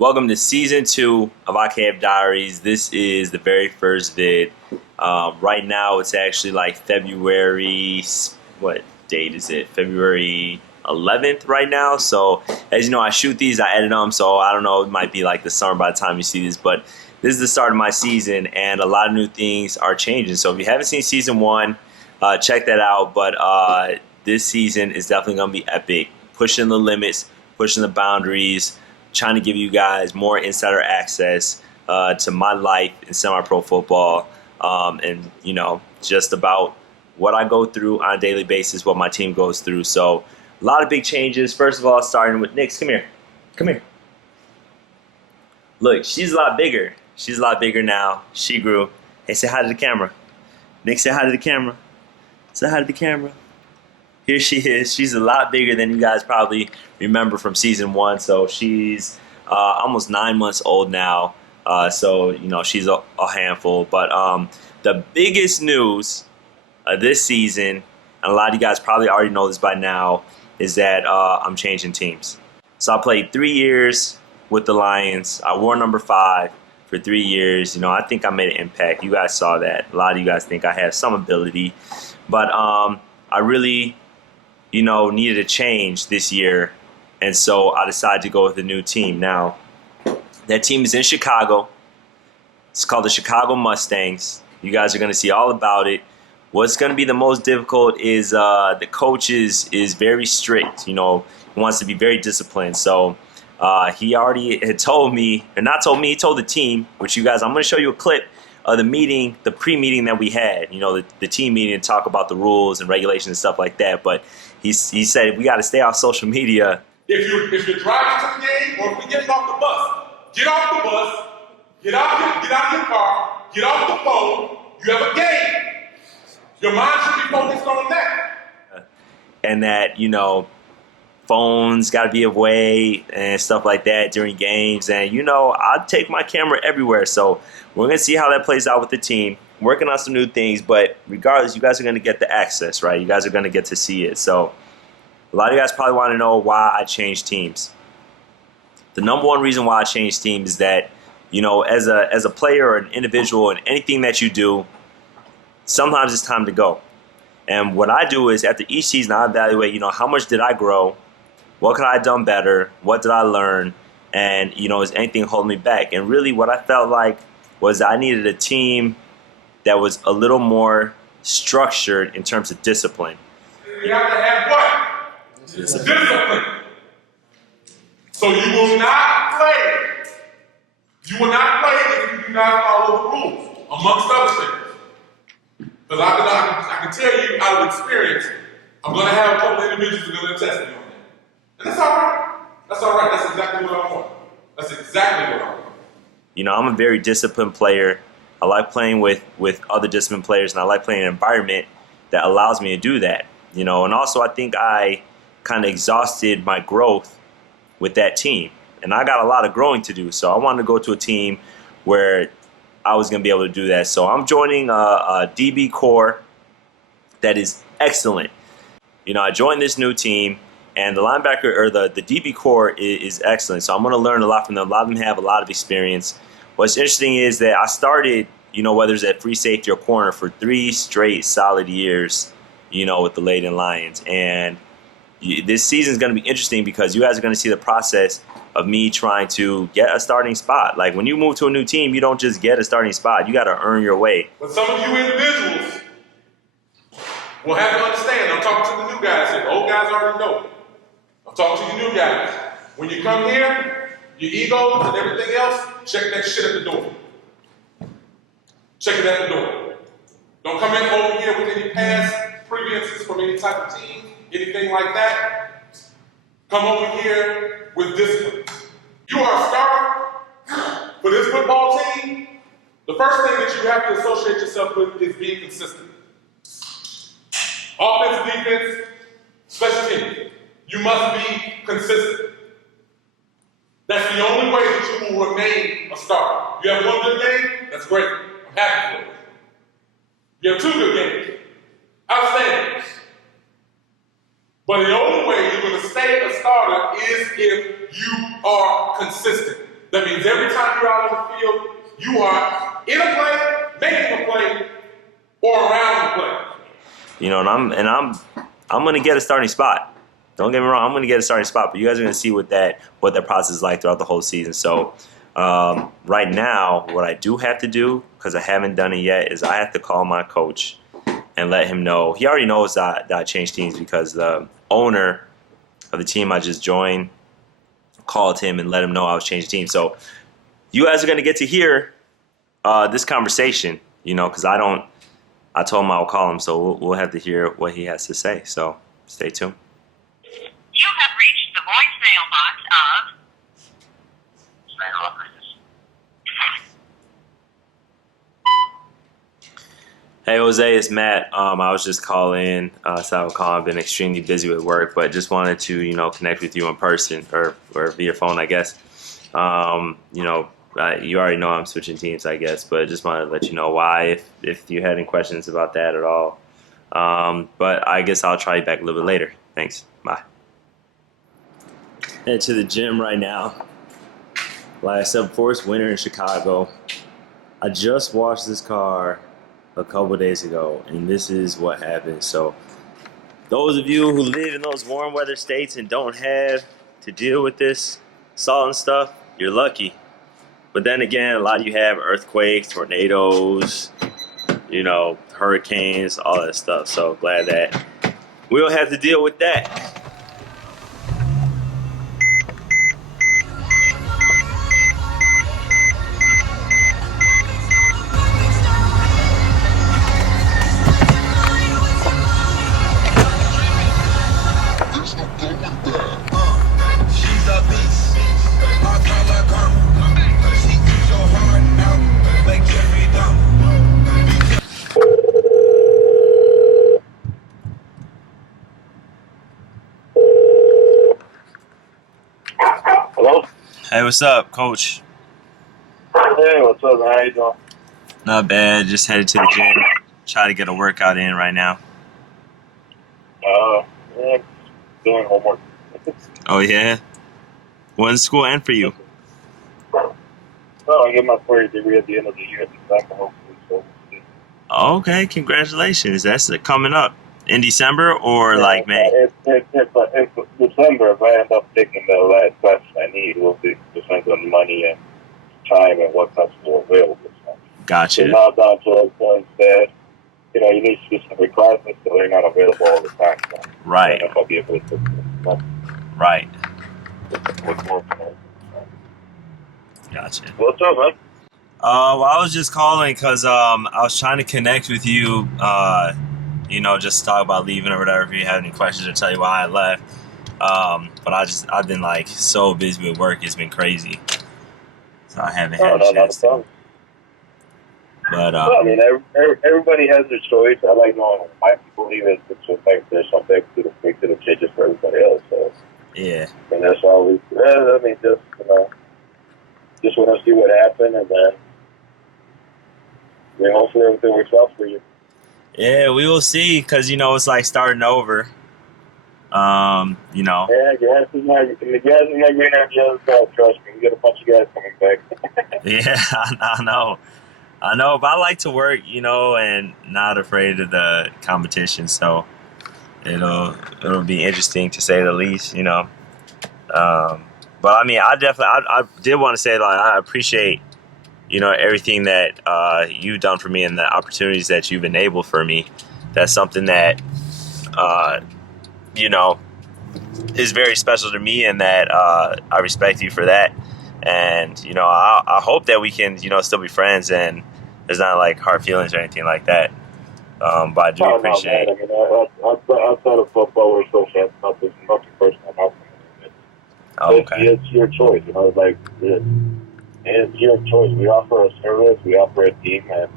Welcome to season 2 of IKF Diaries. This is the very first vid. Right now, it's actually like February. What date is it? February 11th right now. So, as you know, I shoot these, I edit them. So, I don't know, it might be like the summer by the time you see this. But this is the start of my season, and a lot of new things are changing. So, if you haven't seen season 1, check that out. But this season is definitely going to be epic. Pushing the limits, pushing the boundaries, trying to give you guys more insider access to my life in semi-pro football, and just about what I go through on a daily basis, what my team goes through. So a lot of big changes. First of all, starting with Nix. Come here. Look, she's a lot bigger. She's a lot bigger now. She grew. Hey, say hi to the camera. Nix, say hi to the camera. Say hi to the camera. Here she is. She's a lot bigger than you guys probably remember from season 1. So she's almost 9 months old now. So she's a handful. But the biggest news this season, and a lot of you guys probably already know this by now, is that I'm changing teams. So I played 3 years with the Lions. I wore number 5 for 3 years. I think I made an impact. You guys saw that. A lot of you guys think I have some ability, but I really needed a change this year, and so I decided to go with a new team. Now, that team is in Chicago. It's called the Chicago Mustangs. You guys are going to see all about it. What's going to be the most difficult is the coach is very strict. He wants to be very disciplined. So he already had told me, or not told me, he told the team, which you guys, I'm going to show you a clip of the meeting, the pre-meeting that we had, the team meeting, to talk about the rules and regulations and stuff like that. But he said we got to stay off social media. If you're driving to the game, or if we're getting off the bus, get off the bus, get out of your car, get off the phone. You have a game. Your mind should be focused on that. And that phones got to be away and stuff like that during games. And I take my camera everywhere. So we're gonna see how that plays out with the team. Working on some new things, but regardless, you guys are gonna get the access, right? You guys are gonna get to see it. So a lot of you guys probably want to know why I changed teams. The number one reason why I changed teams is that as a player or an individual in anything that you do, sometimes it's time to go. And what I do is after each season, I evaluate, how much did I grow? What could I have done better? What did I learn? And, is anything holding me back? And really what I felt like was I needed a team that was a little more structured in terms of discipline. You have to have what? Discipline. So you will not play. You will not play if you do not follow the rules, amongst other things. Because I can tell you out of experience, I'm going to have a couple of individuals who are going to test me on that. And that's all right. That's all right. That's exactly what I want. That's exactly what I want. I'm a very disciplined player. I like playing with other disciplined players, and I like playing in an environment that allows me to do that. And also I think I kind of exhausted my growth with that team. And I got a lot of growing to do. So I wanted to go to a team where I was going to be able to do that. So I'm joining a DB core that is excellent. I joined this new team, and the linebacker or the DB core is excellent. So I'm going to learn a lot from them. A lot of them have a lot of experience. What's interesting is that I started, whether it's at free safety or corner, for 3 straight solid years, with the Leyden Lions. And this season is going to be interesting because you guys are going to see the process of me trying to get a starting spot. Like when you move to a new team, you don't just get a starting spot. You got to earn your way. But some of you individuals will have to understand. I'm talking to the new guys here. The old guys already know. I'm talking to you new guys. When you come here, your egos and everything else, check that shit at the door. Check it at the door. Don't come in over here with any past previouses from any type of team, anything like that. Come over here with discipline. You are a starter for this football team. The first thing that you have to associate yourself with is being consistent. Offense, defense, special teams. You must be consistent. That's the only way that you will remain a starter. You have one good game, that's great. I'm happy for it. You have 2 good games, outstanding. But the only way you're going to stay a starter is if you are consistent. That means every time you're out on the field, you are in a play, making a play, or around the play. You know, and I'm gonna get a starting spot. Don't get me wrong, I'm gonna get a starting spot, but you guys are gonna see what that process is like throughout the whole season. So right now, what I do have to do, because I haven't done it yet, is I have to call my coach and let him know. He already knows that I changed teams because the owner of the team I just joined called him and let him know I was changing teams. So you guys are gonna get to hear this conversation, you know, because I told him I would call him, so we'll have to hear what he has to say. So stay tuned. You have reached the voicemail box of... Hey Jose, it's Matt. I was just calling. So I would call. I've been extremely busy with work, but just wanted to, you know, connect with you in person or via phone, I guess. You know, you already know I'm switching teams, I guess, but just wanted to let you know why, if you had any questions about that at all. But I guess I'll try you back a little bit later. Thanks. Bye. Head to the gym right now. Like I said before, it's winter in Chicago. I just washed this car a couple days ago, and this is what happened. So those of you who live in those warm weather states and don't have to deal with this salt and stuff, you're lucky. But then again, a lot of you have earthquakes, tornadoes, you know, hurricanes, all that stuff. So glad that we don't have to deal with that. Hello? Hey, what's up, Coach? Hey, what's up, man? How you doing? Not bad. Just headed to the gym. Try to get a workout in right now. Yeah, doing homework. Oh, yeah? When's school end for you? Well, I get my first degree at the end of the year at the back, hopefully. So, Okay, congratulations. That's coming up. In December or like May? It's December. If I end up taking the last class I need, will be depends on money and time and what classes are available. So Gotcha. now down to a point that, you know, you need specific classes, so they're not available all the time. So Right. I don't know if I'll be able to Right. with more. Gotcha. What's up, man? Well, I was just calling because I was trying to connect with you, you know, just to talk about leaving or whatever. If you have any questions or tell you why I left. But I've been like so busy with work. It's been crazy. So I haven't had a chance to. But well, I mean, everybody has their choice. I like knowing why people leave it. It's just like there's something to make the changes for everybody else. So yeah. And that's always, I mean, just, you know, just want to see what happened, and then, I mean, hopefully everything works out for you. Yeah, we will see, because, you know, it's like starting over. You know. Yeah, gas is not greener on the other side, trust me. You get a bunch of guys coming back. Yeah, I know, but I like to work, you know, and not afraid of the competition, so it'll be interesting to say the least, you know. But I mean, I did want to say, like, I appreciate, you know, everything that you've done for me and the opportunities that you've enabled for me. That's something that, you know, is very special to me, and that I respect you for that. And, you know, I hope that we can, you know, still be friends, and there's not like hard feelings or anything like that. But I do appreciate. No, man. I mean, outside of football or social, nothing personal. Okay. It's your choice, you know, like, it's your choice. We offer a service, we offer a team, and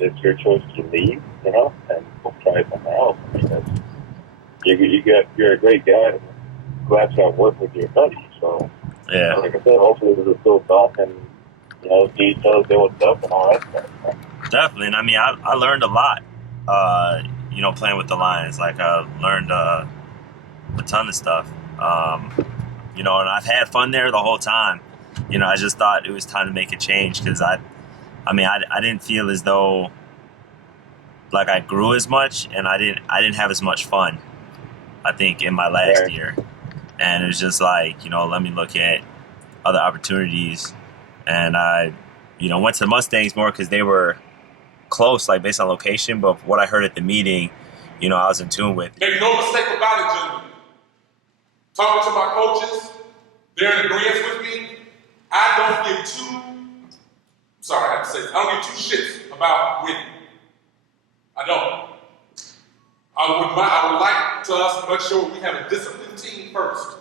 it's your choice to leave, you know, and we'll try something else. I mean, you're a great guy, and glad to have worked with your buddy. So, Yeah. like I said, hopefully this is still talk, and, you know, see each other, say what's up, and all that stuff. Definitely. And I mean, I learned a lot, you know, playing with the Lions. Like, I learned a ton of stuff. You know, and I've had fun there the whole time. I just thought it was time to make a change because I didn't feel as though like I grew as much, and I didn't have as much fun, I think, in my last year. And it was just like, let me look at other opportunities. And I, went to the Mustangs more because they were close, like based on location. But what I heard at the meeting, I was in tune with. Make no mistake about it, gentlemen. Talking to my coaches, they're in agreement with me. I don't give two shits about winning. I don't. I would like to us to make sure we have a disciplined team first.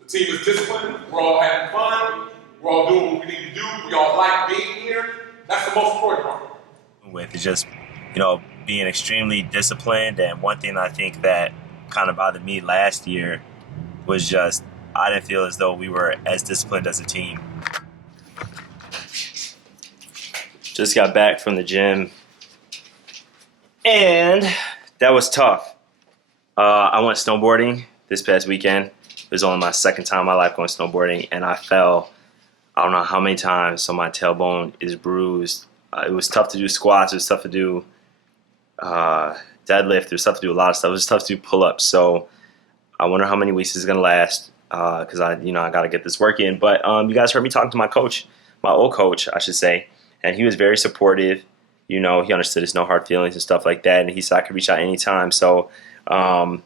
The team is disciplined. We're all having fun. We're all doing what we need to do. We all like being here. That's the most important part. With is just, being extremely disciplined. And one thing I think that kind of bothered me last year was just I didn't feel as though we were as disciplined as a team. Just got back from the gym, and that was tough. I went snowboarding this past weekend. It was only my second time in my life going snowboarding, and I fell I don't know how many times, so my tailbone is bruised. It was tough to do squats. It was tough to do deadlift. It was tough to do a lot of stuff. It was tough to do pull-ups. So I wonder how many weeks this is going to last because I got to get this work in. But you guys heard me talking to my coach, my old coach, I should say, and he was very supportive. He understood there's no hard feelings and stuff like that, and he said I could reach out anytime. So, that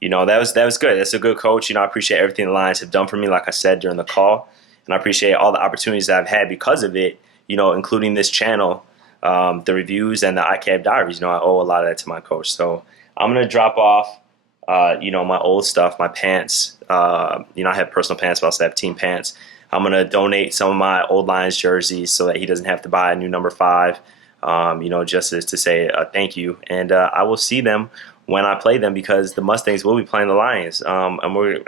was good. That's a good coach. I appreciate everything the Lions have done for me, like I said during the call, and I appreciate all the opportunities that I've had because of it. Including this channel, the reviews and the IKF Diaries. I owe a lot of that to my coach. So I'm gonna drop off, my old stuff, my pants. I have personal pants, but I also have team pants. I'm gonna donate some of my old Lions jerseys so that he doesn't have to buy a new number 5. Just as to say thank you. And I will see them when I play them because the Mustangs will be playing the Lions. And we're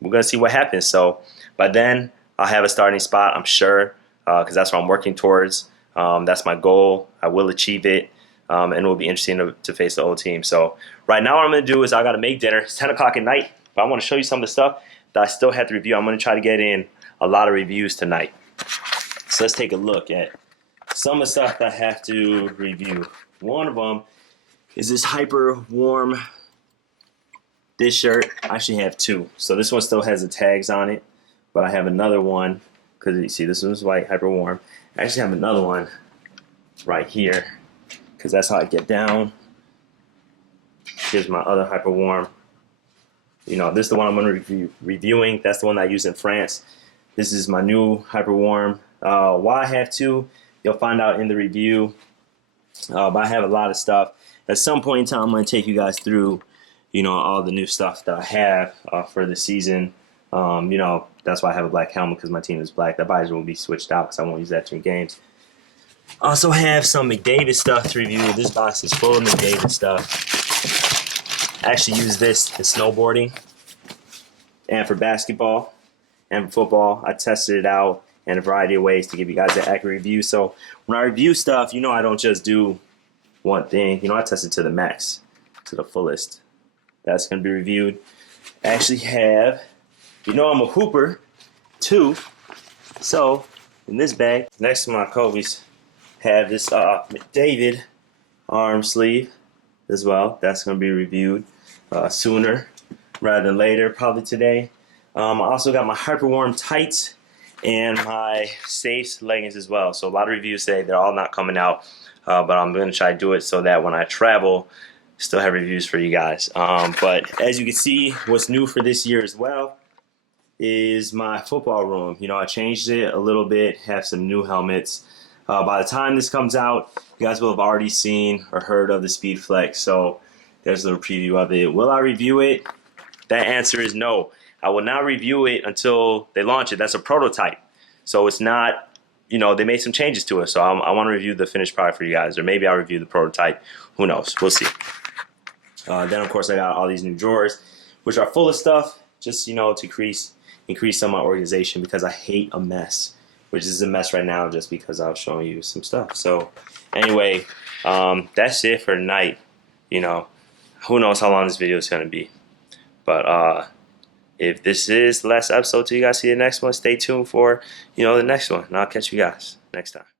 gonna see what happens. So by then I'll have a starting spot, I'm sure, because that's what I'm working towards. That's my goal. I will achieve it. And it will be interesting to face the old team. So right now what I'm going to do is I got to make dinner. It's 10 o'clock at night, but I want to show you some of the stuff that I still have to review. I'm going to try to get in a lot of reviews tonight. So let's take a look at some of the stuff that I have to review. One of them is this hyper warm. This shirt, I actually have 2. So this one still has the tags on it, but I have another one. Because you see, this one's white, hyper warm. I actually have another one right here, because that's how I get down. Here's my other hyper warm. This is the one I'm going to be reviewing. That's the one I use in France. This is my new hyper warm. Why I have 2, you'll find out in the review. But I have a lot of stuff. At some point in time, I'm going to take you guys through, all the new stuff that I have for the season. That's why I have a black helmet, because my team is black. That visor will be switched out because I won't use that during games. I also have some McDavid stuff to review. This box is full of McDavid stuff. I actually use this in snowboarding and for basketball and for football. I tested it out in a variety of ways to give you guys an accurate review. So when I review stuff, I don't just do one thing. I test it to the max, to the fullest. That's going to be reviewed. I actually have... I'm a hooper, too. So, in this bag, next to my Kobe's, have this McDavid arm sleeve as well. That's going to be reviewed sooner rather than later, probably today. I also got my hyper warm tights and my Safes leggings as well. So a lot of reviews today. They're all not coming out, but I'm going to try to do it so that when I travel, still have reviews for you guys. But as you can see, what's new for this year as well is my football room. I changed it a little bit, have some new helmets. By the time this comes out, you guys will have already seen or heard of the Speed Flex, so there's a little preview of it. Will I review it? That answer is no. I will not review it until they launch it. That's a prototype, so it's not, they made some changes to it, so I want to review the finished product for you guys, or maybe I'll review the prototype. Who knows? We'll see. Then, of course, I got all these new drawers, which are full of stuff, just, to increase some of my organization, because I hate a mess, which is a mess right now just because I was showing you some stuff. So anyway, that's it for tonight. Who knows how long this video is going to be. But if this is the last episode till you guys see the next one, stay tuned for the next one, and I'll catch you guys next time.